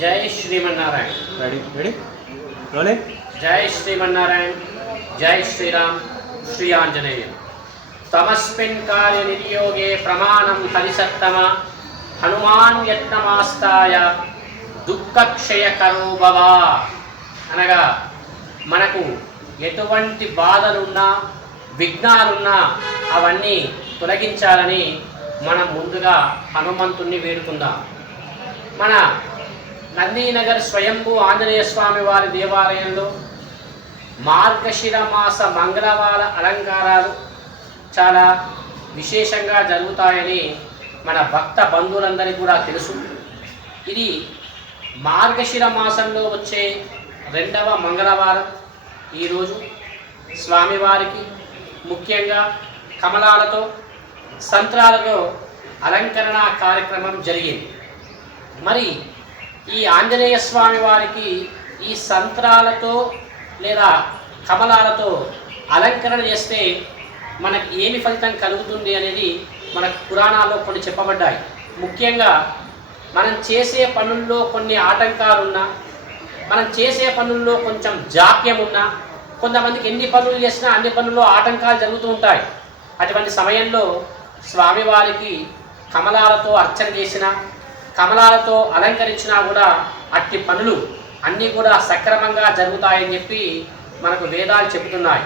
जय Sriman Narayana. Ready ready rolling. जय श्रीमन्नारायण, जय श्रीराम, श्री आंजनेय। तमस्मिन् कार्य निर्योगे प्रमाणं हरिसत्तम हनुमान् यत्नमास्ताय దుఃఖక్షయకరో భవ అనగా మనకు ఎటువంటి బాధలున్నా విఘ్నాలున్నా అవన్నీ తొలగించాలని మనం ముందుగా హనుమంతుణ్ణి వేడుకుందాం. మన నందీనగర్ స్వయంభూ ఆంజనేయ స్వామి వారి దేవాలయంలో మార్గశిర మాస మంగళవార అలంకారాలు చాలా విశేషంగా జరుగుతాయని మన భక్త బంధువులందరికీ కూడా తెలుసు. ఇది మార్గశిర మాసంలో వచ్చే రెండవ మంగళవారం. ఈరోజు స్వామివారికి ముఖ్యంగా కమలాలతో సంత్రాలతో అలంకరణ కార్యక్రమం జరిగింది. మరి ఈ ఆంజనేయ స్వామి వారికి ఈ సంత్రాలతో లేదా కమలాలతో అలంకరణ చేస్తే మనకి ఏమి ఫలితం కలుగుతుంది అనేది మనకు పురాణాల్లో కొన్ని చెప్పబడ్డాయి. ముఖ్యంగా మనం చేసే పనుల్లో కొన్ని ఆటంకాలున్నా, మనం చేసే పనుల్లో కొంచెం జాప్యం ఉన్నా, కొంతమందికి ఎన్ని పనులు చేసినా అన్ని పనుల్లో ఆటంకాలు జరుగుతూ ఉంటాయి. అటువంటి సమయంలో స్వామివారికి కమలాలతో అర్చన చేసినా, కమలాలతో అలంకరించినా కూడా అట్టి పనులు అన్నీ కూడా సక్రమంగా జరుగుతాయని చెప్పి మనకు వేదాలు చెబుతున్నాయి.